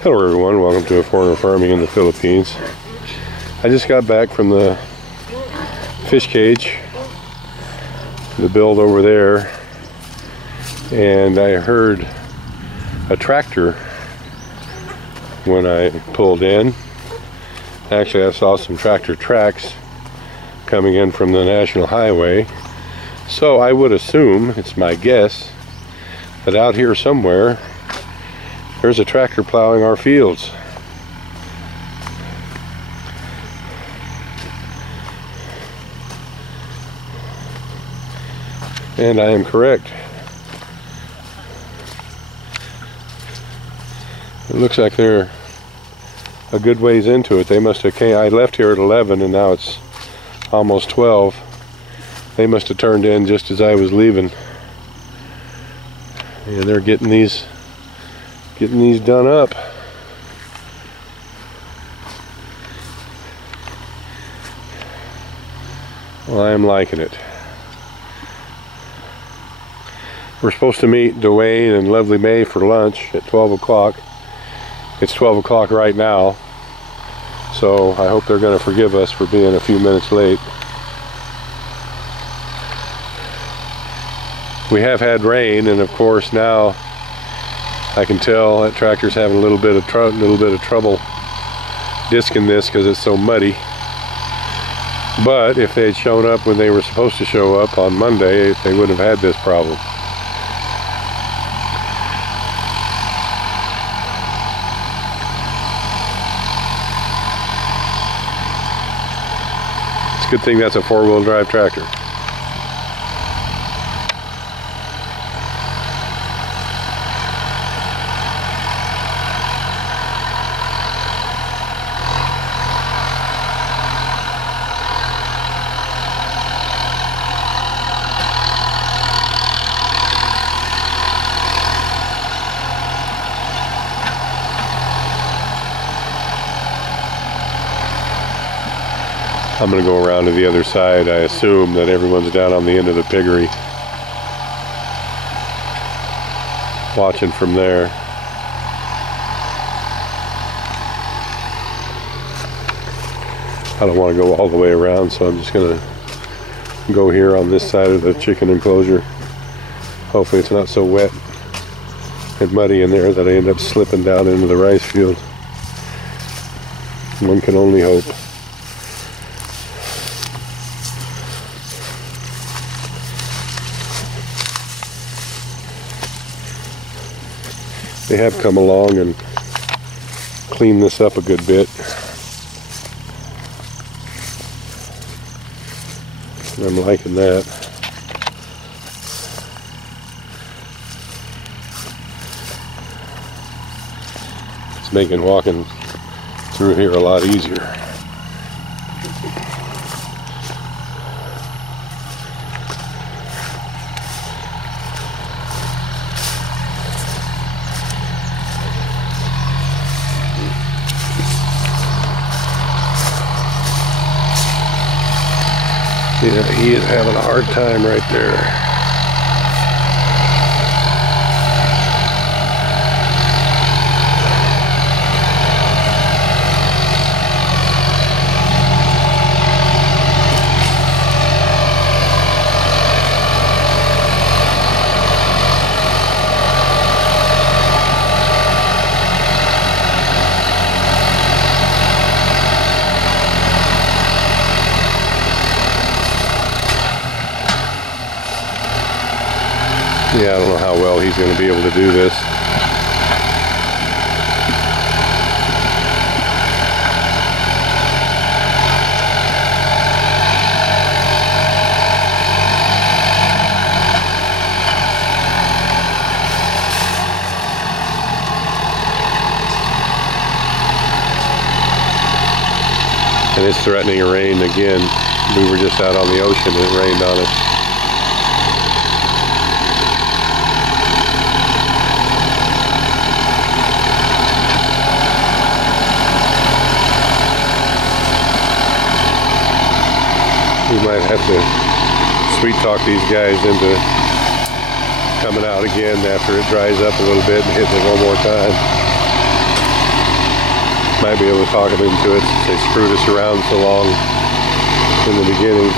Hello everyone, welcome to A Foreigner Farming in the Philippines. I just got back from the fish cage, the build over there, and I heard a tractor when I pulled in. Actually, I saw some tractor tracks coming in from the national highway, so I would assume, it's my guess, that out here somewhere there's a tractor plowing our fields. And I am correct. It looks like they're a good ways into it. They must have came, I left here at 11 and now it's almost 12. They must have turned in just as I was leaving. And they're getting these done up. Well, I am liking it. We're supposed to meet Dwayne and Lovely May for lunch at 12 o'clock. It's 12 o'clock right now, so I hope they're going to forgive us for being a few minutes late. We have had rain, and of course now I can tell that tractor's having a little bit of trouble disking this because it's so muddy. But if they had shown up when they were supposed to show up on Monday, they wouldn't have had this problem. It's a good thing that's a four-wheel drive tractor. I'm going to go around to the other side. I assume that everyone's down on the end of the piggery, watching from there. I don't want to go all the way around, so I'm just going to go here on this side of the chicken enclosure. Hopefully it's not so wet and muddy in there that I end up slipping down into the rice field. One can only hope. They have come along and cleaned this up a good bit. And I'm liking that. It's making walking through here a lot easier. Yeah, he is having a hard time right there. Yeah, I don't know how well he's going to be able to do this. And it's threatening to rain again. We were just out on the ocean and it rained on us. We might have to sweet talk these guys into coming out again after it dries up a little bit and hitting it one more time. Might be able to talk them into it since they screwed us around so long in the beginning.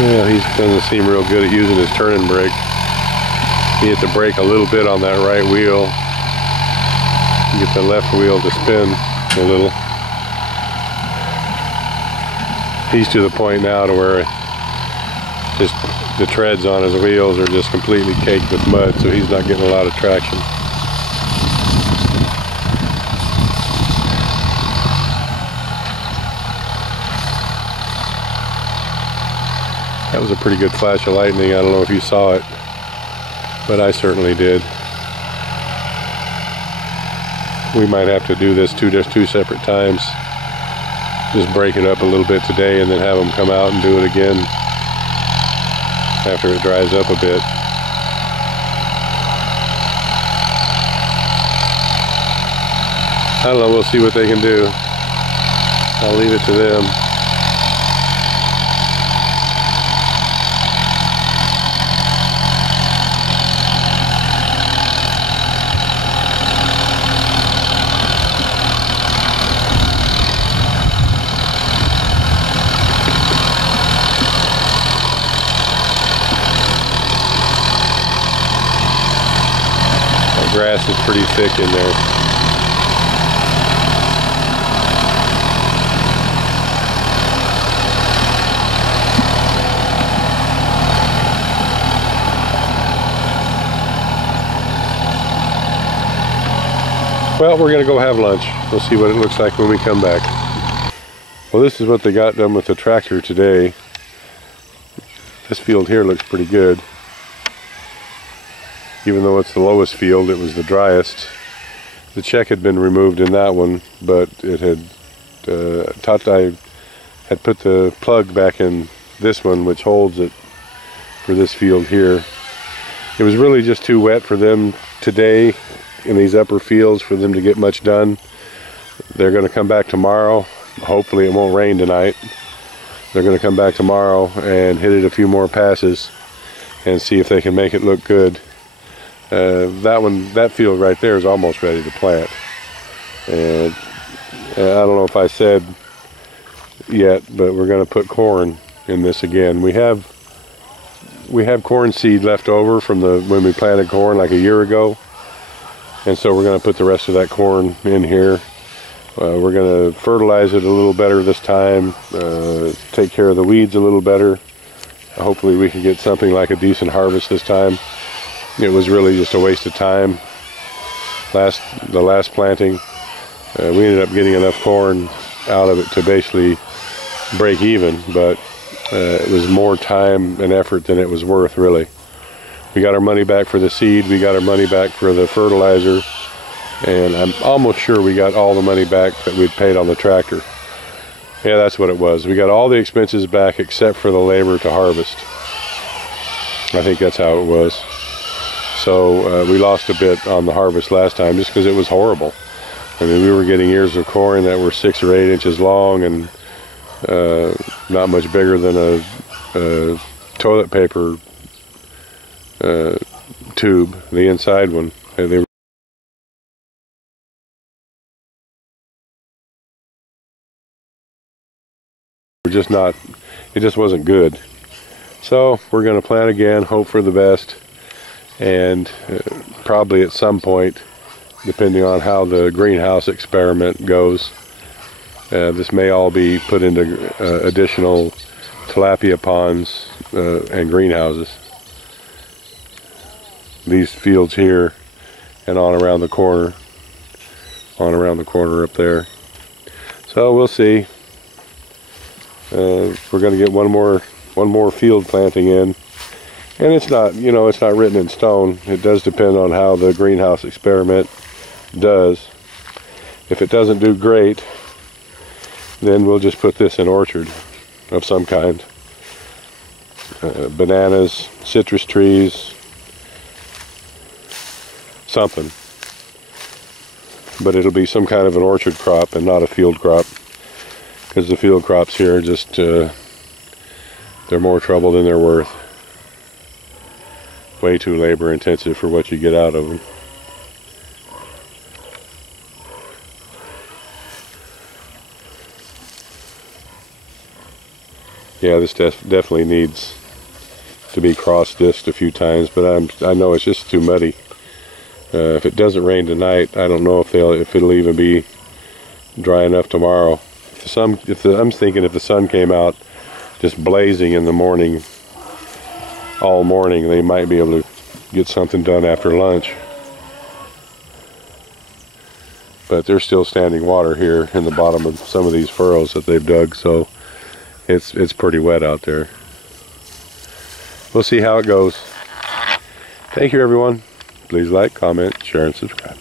Yeah, he doesn't seem real good at using his turning brake. He hit the brake a little bit on that right wheel. Get the left wheel to spin a little. He's to the point now to where just the treads on his wheels are just completely caked with mud, so he's not getting a lot of traction. That was a pretty good flash of lightning. I don't know if you saw it, but I certainly did. We might have to do this just two separate times. Just break it up a little bit today and then have them come out and do it again after it dries up a bit. I don't know, we'll see what they can do. I'll leave it to them. Grass is pretty thick in there. Well, we're going to go have lunch. We'll see what it looks like when we come back. Well, this is what they got done with the tractor today. This field here looks pretty good. Even though it's the lowest field, it was the driest. The check had been removed in that one, but it had I had put the plug back in this one, which holds it for this field here. It was really just too wet for them today in these upper fields for them to get much done. They're going to come back tomorrow. Hopefully it won't rain tonight. They're going to come back tomorrow and hit it a few more passes and see if they can make it look good. That field right there is almost ready to plant. And I don't know if I said yet, but we're going to put corn in this again. We have corn seed left over from when we planted corn like a year ago, and so we're going to put the rest of that corn in here. We're going to fertilize it a little better this time, take care of the weeds a little better. Hopefully we can get something like a decent harvest this time. It was really just a waste of time. The last planting, we ended up getting enough corn out of it to basically break even, but it was more time and effort than it was worth, really. We got our money back for the seed, we got our money back for the fertilizer, and I'm almost sure we got all the money back that we'd paid on the tractor. Yeah, that's what it was. We got all the expenses back except for the labor to harvest. I think that's how it was. So we lost a bit on the harvest last time just because it was horrible. I mean, we were getting ears of corn that were 6 or 8 inches long and not much bigger than a toilet paper tube, the inside one. They were just not, it just wasn't good. So we're going to plant again, hope for the best, and probably at some point, depending on how the greenhouse experiment goes, this may all be put into additional tilapia ponds and greenhouses. These fields here and on around the corner up there. So we'll see. We're going to get one more field planting in, and it's not, you know, it's not written in stone. It does depend on how the greenhouse experiment does. If it doesn't do great, then we'll just put this in orchard of some kind. Bananas, citrus trees, something. But it'll be some kind of an orchard crop and not a field crop, because the field crops here are just they're more trouble than they're worth. Way too labor intensive for what you get out of them. Yeah, this definitely needs to be cross-disced a few times, but I know it's just too muddy. If it doesn't rain tonight, I don't know if it'll even be dry enough tomorrow. I'm thinking if the sun came out just blazing in the morning, all morning, they might be able to get something done after lunch. But there's still standing water here in the bottom of some of these furrows that they've dug, so it's pretty wet out there. We'll see how it goes. Thank you, everyone. Please like, comment, share, and subscribe.